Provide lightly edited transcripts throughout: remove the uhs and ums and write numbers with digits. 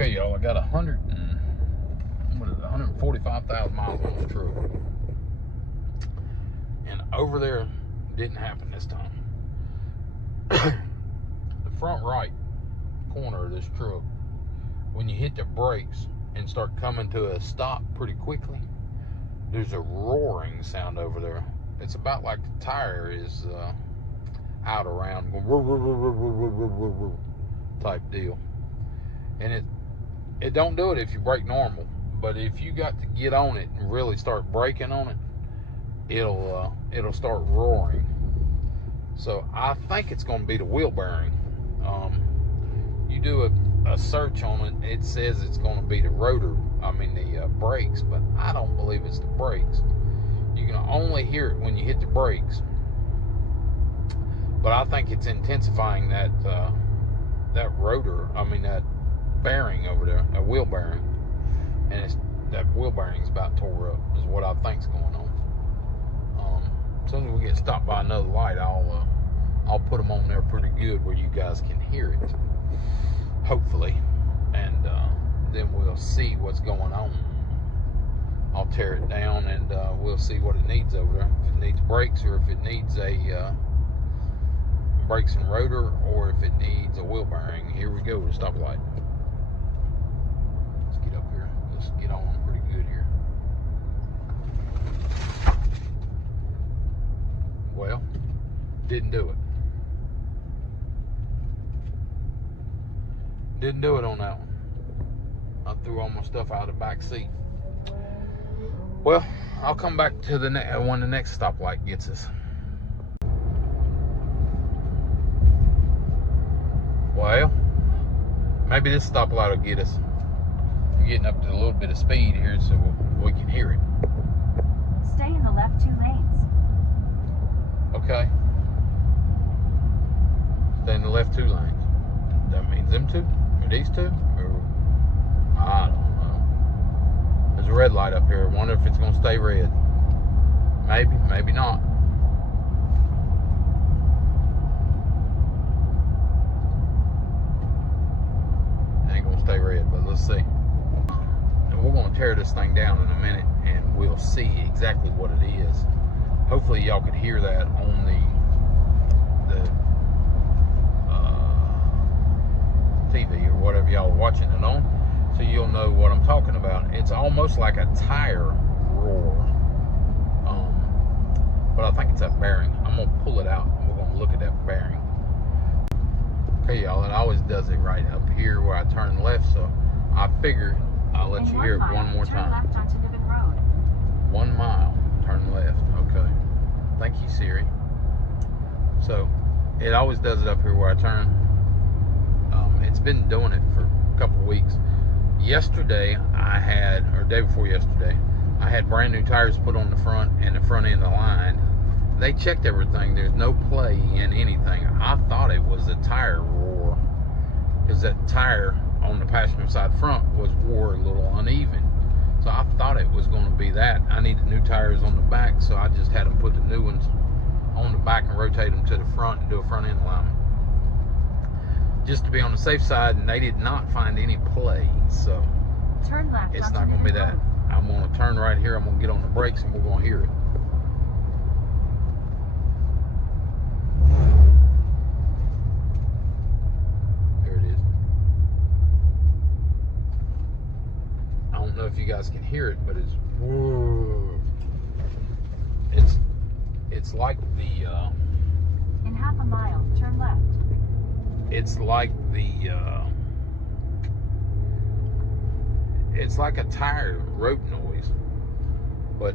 Okay, y'all, I got 145,000 miles on the truck. And over there didn't happen this time. The front right corner of this truck, when you hit the brakes and start coming to a stop pretty quickly, there's a roaring sound over there. It's about like the tire is out around, going type deal. And it don't do it if you brake normal, but if you got to get on it and really start braking on it, it'll start roaring. So I think it's going to be the wheel bearing. You do a search on it, it says it's going to be the rotor, the brakes, but I don't believe it's the brakes. You can only hear it when you hit the brakes, but I think it's intensifying that rotor, that bearing over there, that wheel bearing, and that wheel bearing's about tore up is what I think's going on. As soon as we get stopped by another light, I'll put them on there pretty good where you guys can hear it, hopefully, and then we'll see what's going on. I'll tear it down and we'll see what it needs over there, if it needs brakes or if it needs a brakes and rotor, or if it needs a wheel bearing. Here we go, stoplight. Let's get up here. Let's get on pretty good here. Well, didn't do it. Didn't do it on that one. I threw all my stuff out of the back seat. Well, I'll come back to when the next stoplight gets us. Well, maybe this stoplight will get us. We're getting up to a little bit of speed here so we can hear it. Stay in the left 2 lanes. Okay. Stay in the left 2 lanes. That means them 2? Or these 2? Or I don't know. There's a red light up here. I wonder if it's going to stay red. Maybe, maybe not. Stay red, but let's see. And we're going to tear this thing down in a minute and we'll see exactly what it is. Hopefully y'all could hear that on the TV or whatever y'all are watching it on, so you'll know what I'm talking about. It's almost like a tire roar, but I think it's that bearing. I'm going to pull it out and we're going to look at that bearing. Okay, y'all, it always does it right up here where I turn left, so I figured I'll let you hear it one more time. Turn left onto Niven Road. 1 mile, turn left. Okay. Thank you, Siri. So, it always does it up here where I turn. It's been doing it for a couple weeks. Yesterday, or day before yesterday, I had brand new tires put on the front and the front end aligned. They checked everything. There's no play in anything. I thought it was a tire roar, because that tire on the passenger side front wore a little uneven. So I thought it was going to be that. I needed new tires on the back, so I just had them put the new ones on the back and rotate them to the front and do a front end alignment, just to be on the safe side. And they did not find any play, so turn left. It's not going to be that. I'm going to turn right here. I'm going to get on the brakes and we're going to hear it. I don't know if you guys can hear it, but it's like the in half a mile, turn left. It's like a tire rope noise, but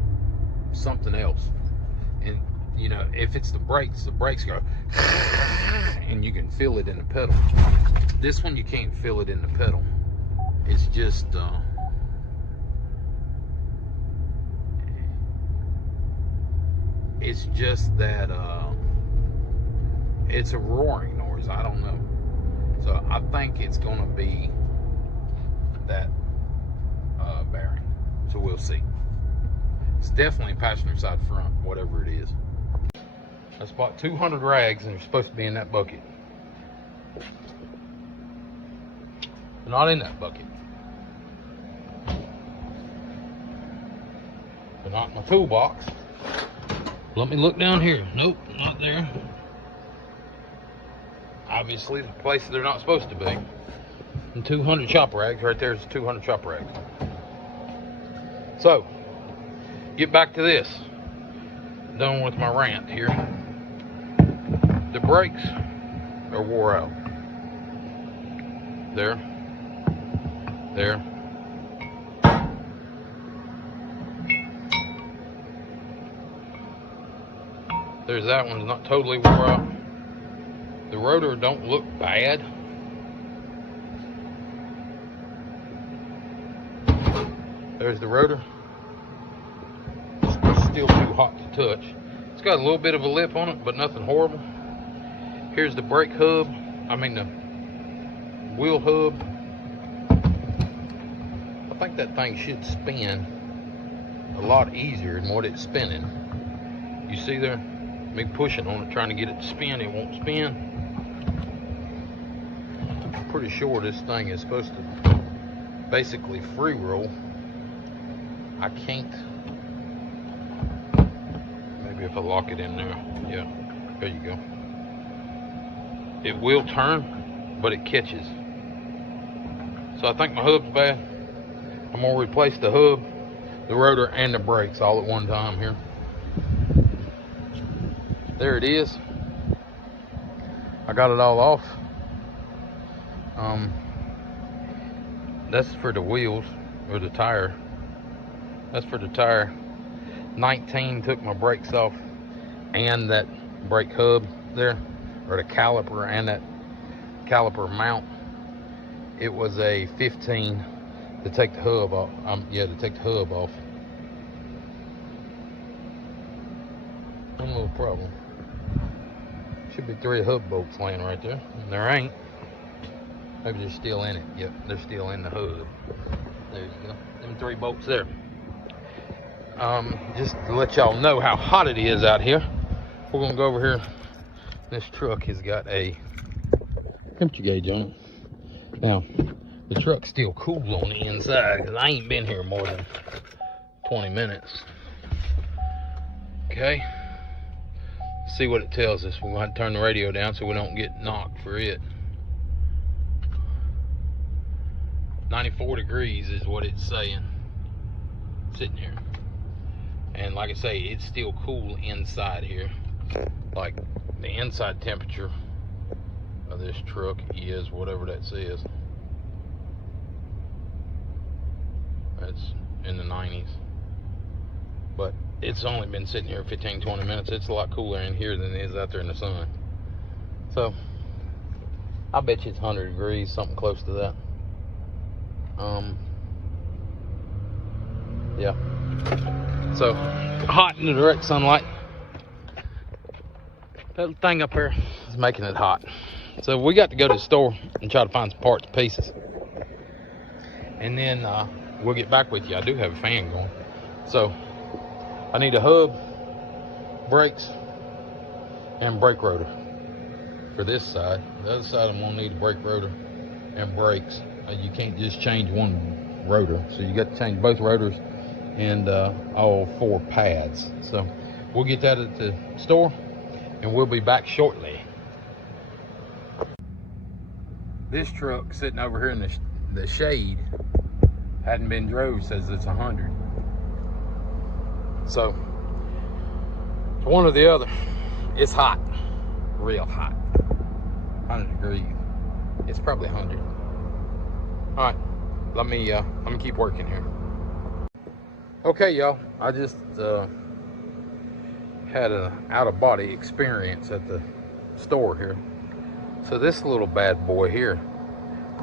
something else. And if it's the brakes go and you can feel it in the pedal. This one you can't feel it in the pedal. It's just that it's a roaring noise. I don't know. So I think it's going to be that bearing. So we'll see. It's definitely passenger side front, whatever it is. I bought 200 rags and they're supposed to be in that bucket. They're not in that bucket. They're not in my toolbox. Let me look down here. Nope, not there. Obviously, the place they're not supposed to be. And 200 chopper rags. Right there's 200 chopper rags. So, get back to this. Done with my rant here. The brakes are wore out. There. There. There's that one's not totally wore out. The rotor don't look bad. There's the rotor. It's still too hot to touch. It's got a little bit of a lip on it, but nothing horrible. Here's the brake hub. I mean the wheel hub. I think that thing should spin a lot easier than what it's spinning. You see there? Me pushing on it, trying to get it to spin. It won't spin. I'm pretty sure this thing is supposed to basically free roll. I can't. Maybe if I lock it in there. Yeah, there you go. It will turn, but it catches. So I think my hub's bad. I'm gonna replace the hub, the rotor, and the brakes all at one time here. There it is. I got it all off. That's for the wheels, or the tire. That's for the tire. 19 took my brakes off, and that brake hub there, or the caliper and that caliper mount. It was a 15 to take the hub off. Yeah, to take the hub off. One little problem. Should be 3 hub bolts laying right there. And there ain't. Maybe they're still in it. Yep, they're still in the hub. There you go. Them 3 bolts there. Just to let y'all know how hot it is out here, we're gonna go over here. This truck has got a temperature gauge on it. Now, the truck's still cool on the inside because I ain't been here more than 20 minutes. Okay. See what it tells us. We're going to have to turn the radio down so we don't get knocked for it. 94 degrees is what it's saying. Sitting here. And like I say, it's still cool inside here. Like the inside temperature of this truck is whatever that says. That's in the 90s. But it's only been sitting here 15-20 minutes. It's a lot cooler in here than it is out there in the sun. So I bet you it's 100 degrees, something close to that. Yeah. So hot in the direct sunlight. That thing up here is making it hot. So we got to go to the store and try to find some parts and pieces. And then we'll get back with you. I do have a fan going. So I need a hub, brakes, and brake rotor for this side. The other side I'm gonna need a brake rotor and brakes. You can't just change one rotor, so you got to change both rotors and all 4 pads. So we'll get that at the store, and we'll be back shortly. This truck sitting over here in the shade hadn't been drove, says it's 100. So it's one or the other. It's hot, real hot. 100 degrees. It's probably 100. All right, let me keep working here. Okay, y'all. I just had an out-of-body experience at the store here. So this little bad boy here,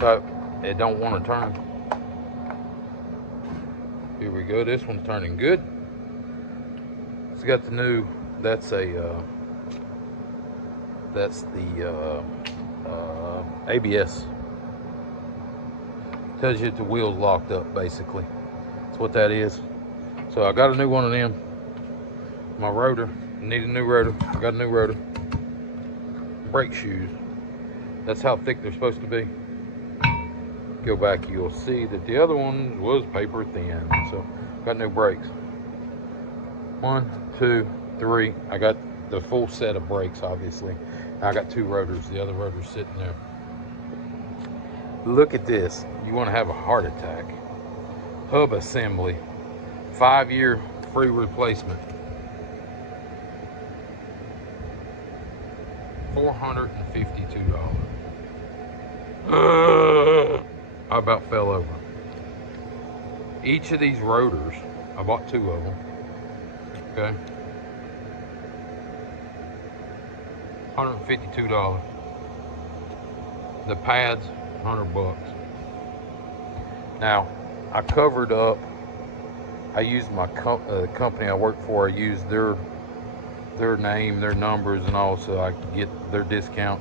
but it don't want to turn. Here we go. This one's turning good. It's got the new. That's the ABS. Tells you the wheel's locked up, basically. That's what that is. So I got a new one of them. My rotor, I need a new rotor. I got a new rotor. Brake shoes. That's how thick they're supposed to be. go back, you'll see that the other one was paper thin. So got no brakes. 1, 2, 3. I got the full set of brakes, obviously. I got 2 rotors. The other rotor's sitting there. Look at this. You want to have a heart attack. Hub assembly. 5-year free replacement. $452. I about fell over. Each of these rotors, I bought 2 of them. Okay. $152. The pads, $100. Now, I covered up. I used my company I work for. I used their name, their numbers, and all, so I could get their discount.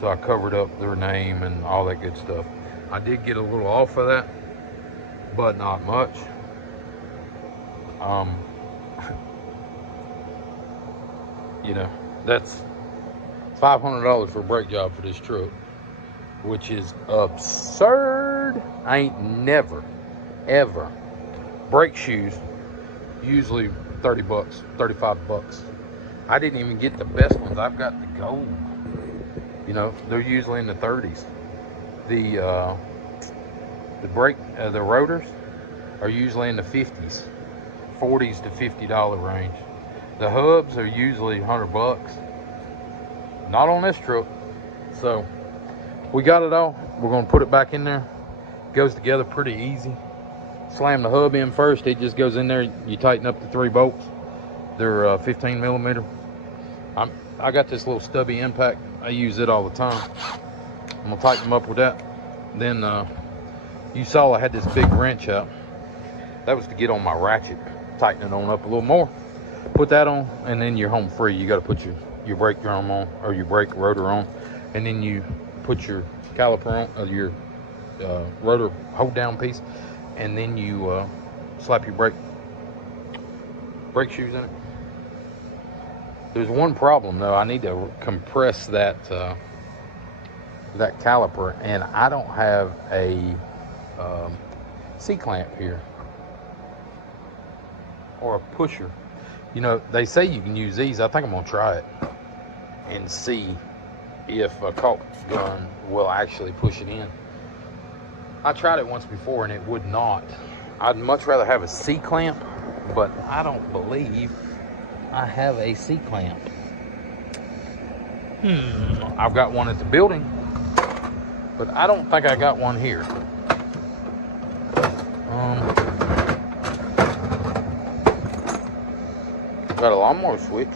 So I covered up their name and all that good stuff. I did get a little off of that, but not much. You know, that's $500 for a brake job for this truck, which is absurd. I ain't never, ever. Brake shoes, usually $30, $35. I didn't even get the best ones. I've got the gold. You know, they're usually in the 30s. The rotors are usually in the 50s, 40s to $50 range. The hubs are usually $100. Not on this truck. So we got it all. We're gonna put it back in there. Goes together pretty easy. Slam the hub in first. It just goes in there. You tighten up the 3 bolts. They're 15 millimeter. I got this little stubby impact. I use it all the time. I'm gonna tighten them up with that. Then you saw I had this big wrench out. That was to get on my ratchet. Tighten it on up a little more. Put that on, and then you're home free. You got to put your brake drum on, or your brake rotor on, and then you put your caliper on, your rotor hold down piece, and then you slap your brake shoes in it. There's one problem though. I need to compress that that caliper, and I don't have a C-clamp here or a pusher. You know, they say you can use these. I think I'm gonna try it and see if a caulk gun will actually push it in. I tried it once before and it would not. I'd much rather have a C-clamp, but I don't believe I have a C-clamp. I've got one at the building, but I don't think I got one here. Got a lawnmower switch.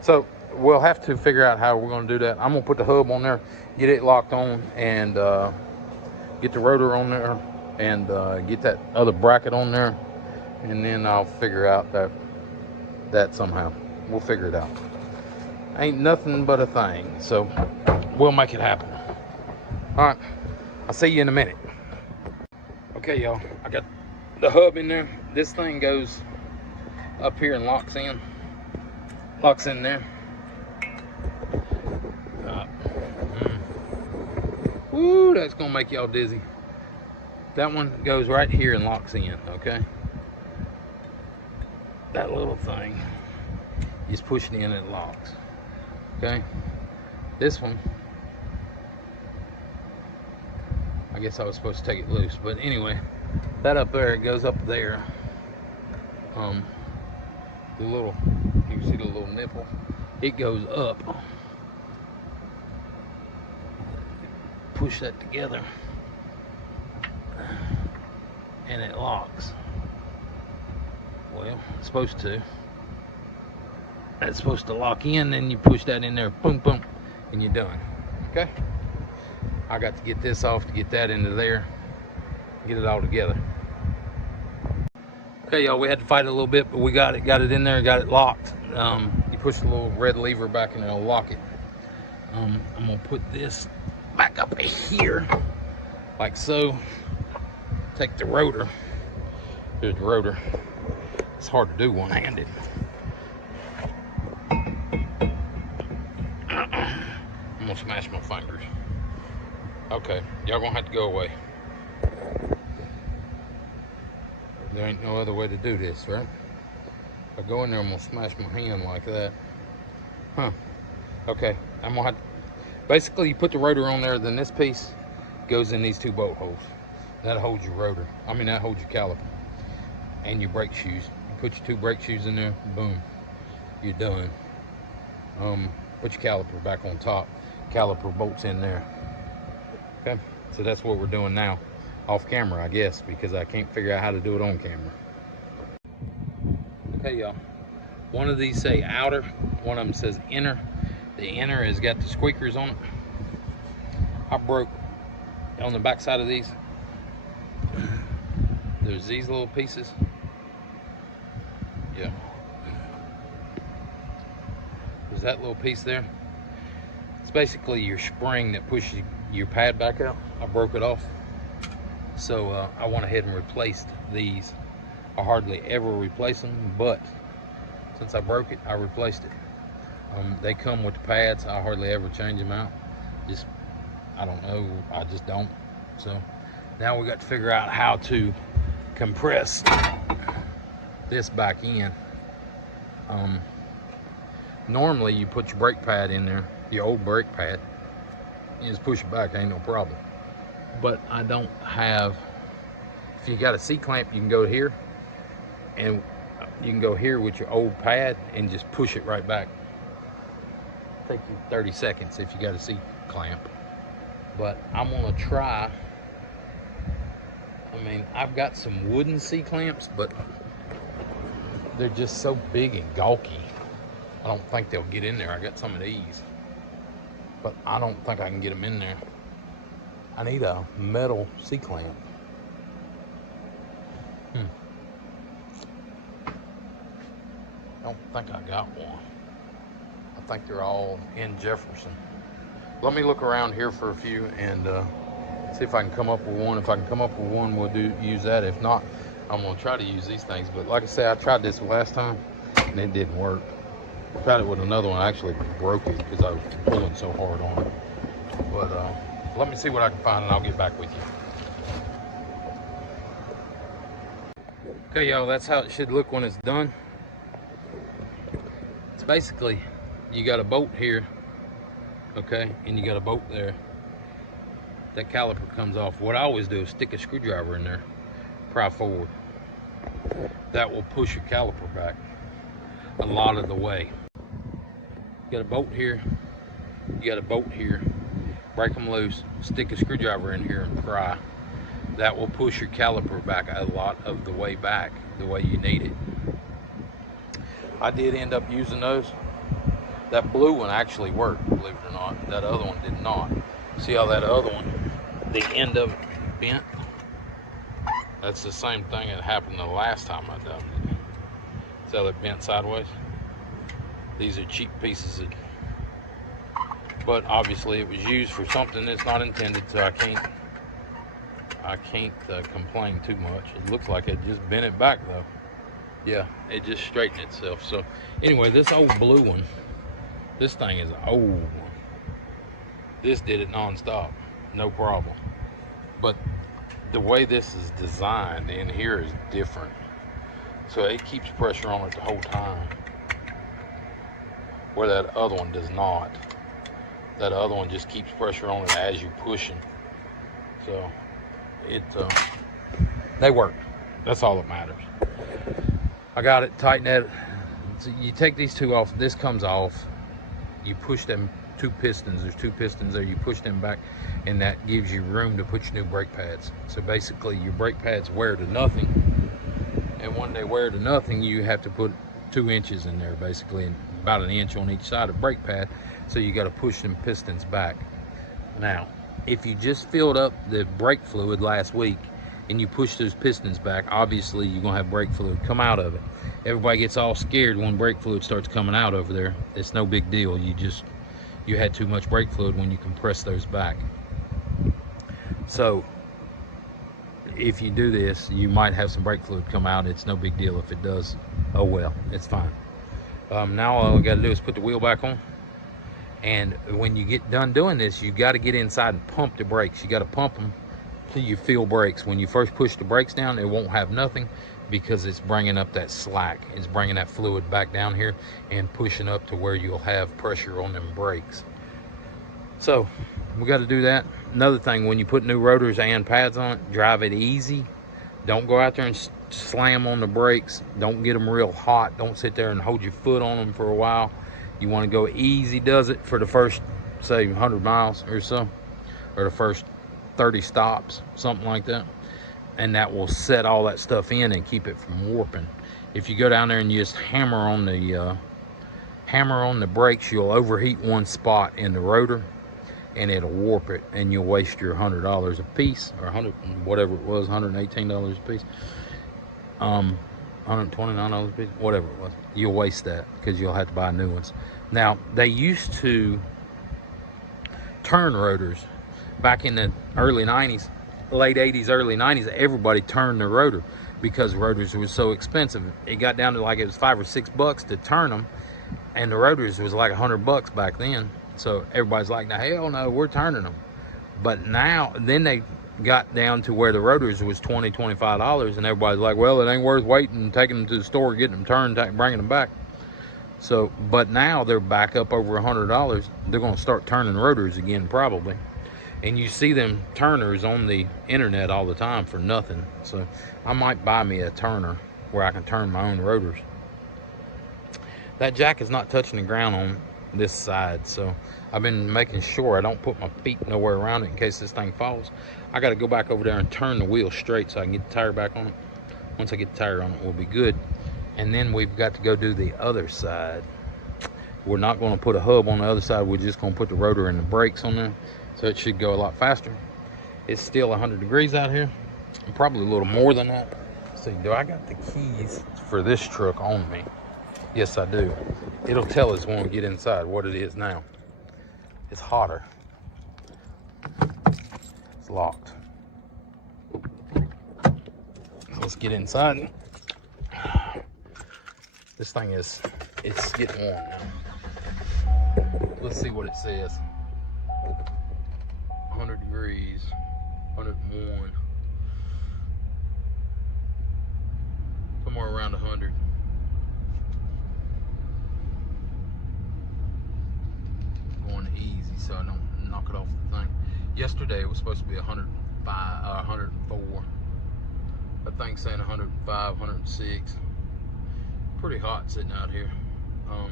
So we'll have to figure out how we're going to do that. I'm going to put the hub on there, get it locked on, and get the rotor on there, and get that other bracket on there, and then I'll figure out that somehow. We'll figure it out. Ain't nothing but a thing, so we'll make it happen. All right, I'll see you in a minute. Okay, y'all, I got the hub in there. This thing goes up here and locks in there. Woo, that's gonna make y'all dizzy. That one goes right here and locks in, okay? That little thing, just push it in and it locks, okay? This one, I guess I was supposed to take it loose, but anyway, that up there, it goes up there. The little, you can see the little nipple, it goes up. Push that together and it locks. Well, it's supposed to. That's supposed to lock in, then you push that in there, boom, boom, and you're done. Okay? I got to get this off to get that into there, get it all together. Okay, y'all, we had to fight it a little bit, but we got it in there, got it locked. You push the little red lever back and it'll lock it. I'm gonna put this back up here, like so. Take the rotor. Here's the rotor. It's hard to do one-handed. don't smash my fingers. Okay, y'all gonna have to go away. There ain't no other way to do this, right? If I go in there, I'm gonna smash my hand like that. Huh. Okay, I'm gonna have to, basically you put the rotor on there, then this piece goes in these two bolt holes. That holds your rotor. I mean, that holds your caliper and your brake shoes. You put your two brake shoes in there, boom, you're done. Put your caliper back on top. Caliper bolts in there. Okay, so that's what we're doing now. Off camera, I guess, because I can't figure out how to do it on camera. Okay, y'all. One of these say outer, one of them says inner. The inner has got the squeakers on it. I broke on the back side of these. There's these little pieces. Yeah. There's that little piece there. It's basically your spring that pushes your pad back out. I broke it off. So I went ahead and replaced these. I hardly ever replace them, but since I broke it, I replaced it. They come with the pads. I hardly ever change them out. Just, I don't know, I just don't. So now we got to figure out how to compress this back in. Normally you put your brake pad in there, your old brake pad, you just push it back, ain't no problem. But I don't have, if you got a C-clamp, you can go here, and you can go here with your old pad and just push it right back. Take you 30 seconds if you got a C-clamp. But I'm gonna try, I mean, I've got some wooden C-clamps, but they're just so big and gawky. I don't think they'll get in there. I got some of these, but I don't think I can get them in there. I need a metal C-clamp. I don't think I got one. I think they're all in Jefferson. Let me look around here for a few and see if I can come up with one. If I can come up with one, we'll use that. If not, I'm gonna try to use these things. But like I said, I tried this last time and it didn't work. I tried it with another one. I actually broke it because I was pulling so hard on it. But let me see what I can find and I'll get back with you. Okay, y'all, that's how it should look when it's done. It's basically, you got a bolt here, okay, and you got a bolt there. That caliper comes off. What I always do is stick a screwdriver in there, pry forward. That will push your caliper back a lot of the way. You got a bolt here, you got a bolt here. Break them loose, stick a screwdriver in here and pry. That will push your caliper back a lot of the way back, the way you need it. I did end up using those. That blue one actually worked, believe it or not. That other one did not. See how that other one, the end of it bent? That's the same thing that happened the last time I done it. See how it bent sideways? These are cheap pieces of, but obviously it was used for something that's not intended, so I can't complain too much. It looks like it just bent it back though. Yeah, it just straightened itself. So anyway, this old blue one, this thing is an old one. This did it non-stop, no problem. But the way this is designed in here is different. So it keeps pressure on it the whole time, where that other one does not. That other one just keeps pressure on it as you're pushing. So they work. That's all that matters. I got it, tighten it. So you take these two off, this comes off. You push them two pistons, there's two pistons there, you push them back, and that gives you room to put your new brake pads. So basically your brake pads wear to nothing, and when they wear to nothing, you have to put 2 inches in there basically, and about 1 inch on each side of brake pad. So you got to push them pistons back. Now, if you just filled up the brake fluid last week and you push those pistons back, obviously you're gonna have brake fluid come out of it. Everybody gets all scared when brake fluid starts coming out over there. It's no big deal. You had too much brake fluid when you compress those back. So if you do this, you might have some brake fluid come out. It's no big deal if it does. Oh well, it's fine. Now all I got to do is put the wheel back on And when you get done doing this, you got to get inside and pump the brakes. You got to pump them till you feel brakes. When you first push the brakes down, it won't have nothing because it's bringing up that slack. It's bringing that fluid back down here and pushing up to where you'll have pressure on them brakes. So we got to do that. Another thing, when you put new rotors and pads on it, drive it easy. Don't go out there and slam on the brakes. Don't get them real hot. Don't sit there and hold your foot on them for a while. You want to go easy does it for the first, say, 100 miles or so, or the first 30 stops, something like that. And that will set all that stuff in and keep it from warping. If you go down there and you just hammer on the brakes, you'll overheat one spot in the rotor and it'll warp it, and you'll waste your $100 a piece, or 100, whatever it was, $118 a piece, $129 a piece, whatever it was. You'll waste that because you'll have to buy new ones. Now, they used to turn rotors back in the early 90s, late 80s, early 90s. Everybody turned their rotor because rotors were so expensive. It got down to like it was $5 or $6 to turn them, and the rotors was like $100 back then. So everybody's like, now, hell no, we're turning them. But now, then they got down to where the rotors was $20, $25, and everybody's like, well, it ain't worth waiting and taking them to the store, getting them turned, bringing them back. So, but now they're back up over $100. They're going to start turning rotors again, probably. And you see them turners on the internet all the time for nothing. So I might buy me a turner where I can turn my own rotors. That jack is not touching the ground on this side, so I've been making sure I don't put my feet nowhere around it in case this thing falls. I got to go back over there and turn the wheel straight so I can get the tire back on it. Once I get the tire on it, we'll be good. And then we've got to go do the other side. We're not going to put a hub on the other side. We're just going to put the rotor and the brakes on there, so it should go a lot faster. It's still 100 degrees out here, and probably a little more than that. Let's see, do I got the keys for this truck on me? Yes, I do. It'll tell us when we get inside what it is now. It's hotter. It's locked. Let's get inside. This thing it's getting warm now. Let's see what it says. 100 degrees, 101. Somewhere around 100. Going easy so I don't knock it off the thing. Yesterday it was supposed to be 105, 104. That thing's saying 105, 106. Pretty hot sitting out here. I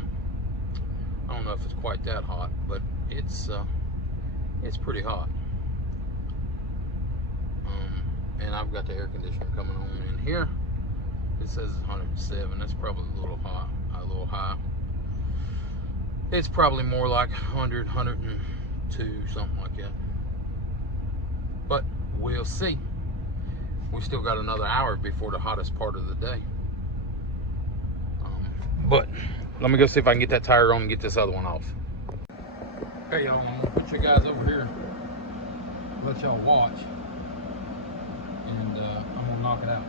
don't know if it's quite that hot, but it's pretty hot. And I've got the air conditioner coming on in here. It says it's 107. That's probably a little hot, a little high. It's probably more like 100, 102, something like that. But we'll see. We still got another hour before the hottest part of the day. But let me go see if I can get that tire on and get this other one off. Okay, y'all, I'm gonna put you guys over here, let y'all watch, and I'm gonna knock it out.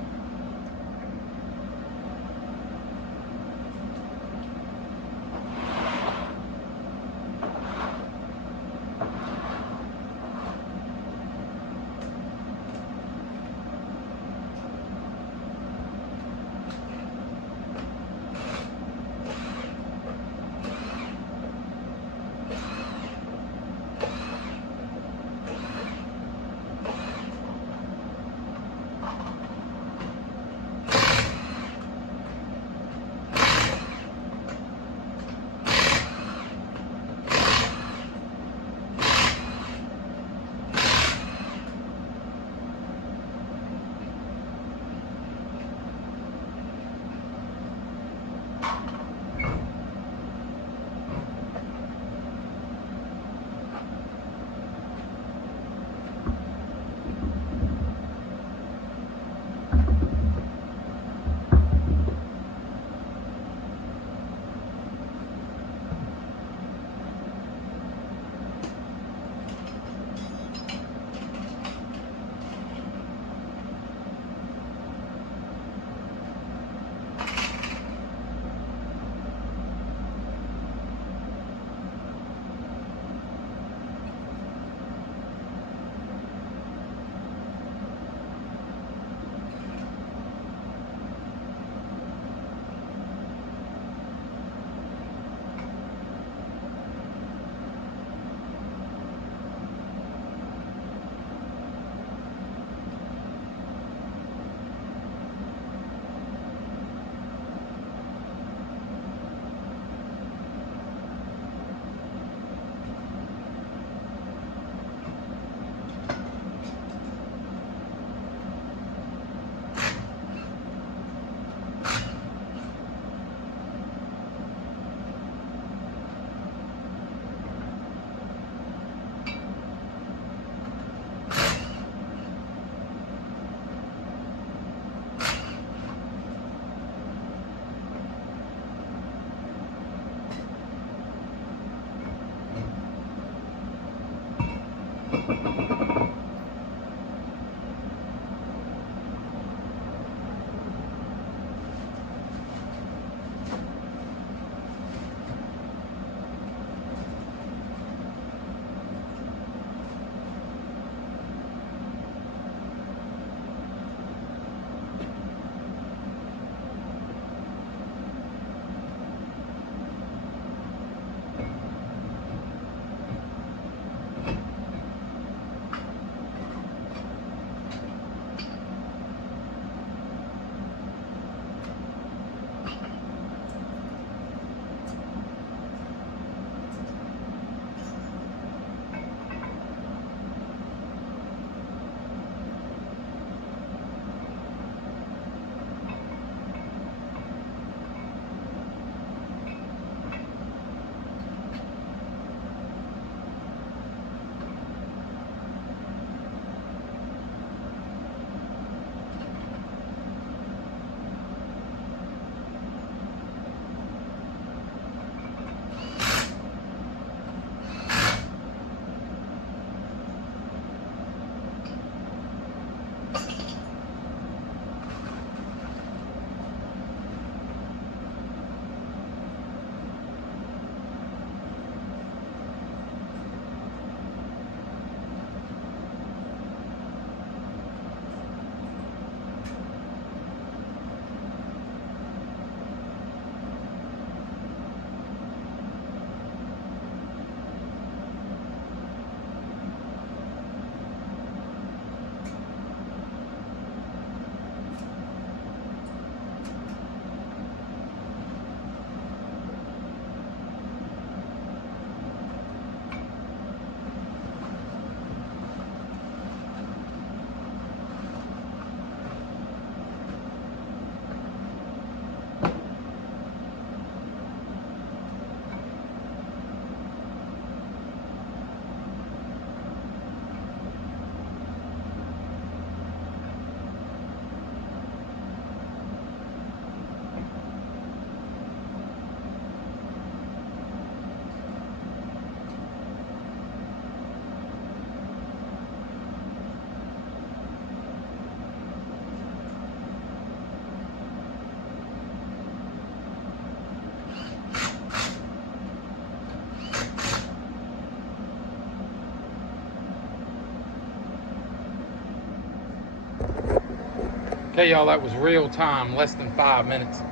Okay, y'all, that was real time, less than 5 minutes.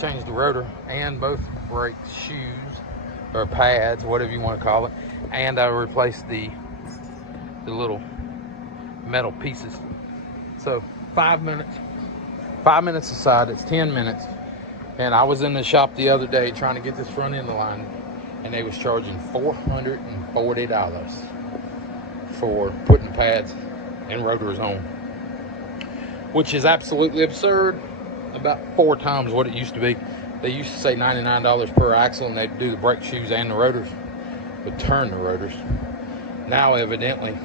Changed the rotor and both brake shoes, or pads, whatever you want to call it. And I replaced the little metal pieces. So 5 minutes. 5 minutes aside, it's 10 minutes. And I was in the shop the other day trying to get this front end line, and they was charging $440 for putting pads and rotors on, which is absolutely absurd. About 4 times what it used to be. They used to say $99 per axle, and they'd do the brake shoes and the rotors, but turn the rotors. Now evidently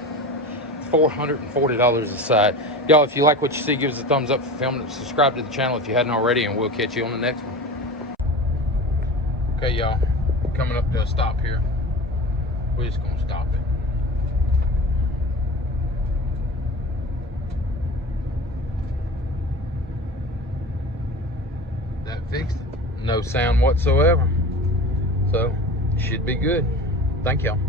$440 a side. Y'all, if you like what you see, give us a thumbs up for filming it. Subscribe to the channel if you hadn't already, and we'll catch you on the next one. Okay, y'all, coming up to a stop here. We're just gonna stop it. That fixed it. No sound whatsoever. So, should be good. Thank y'all.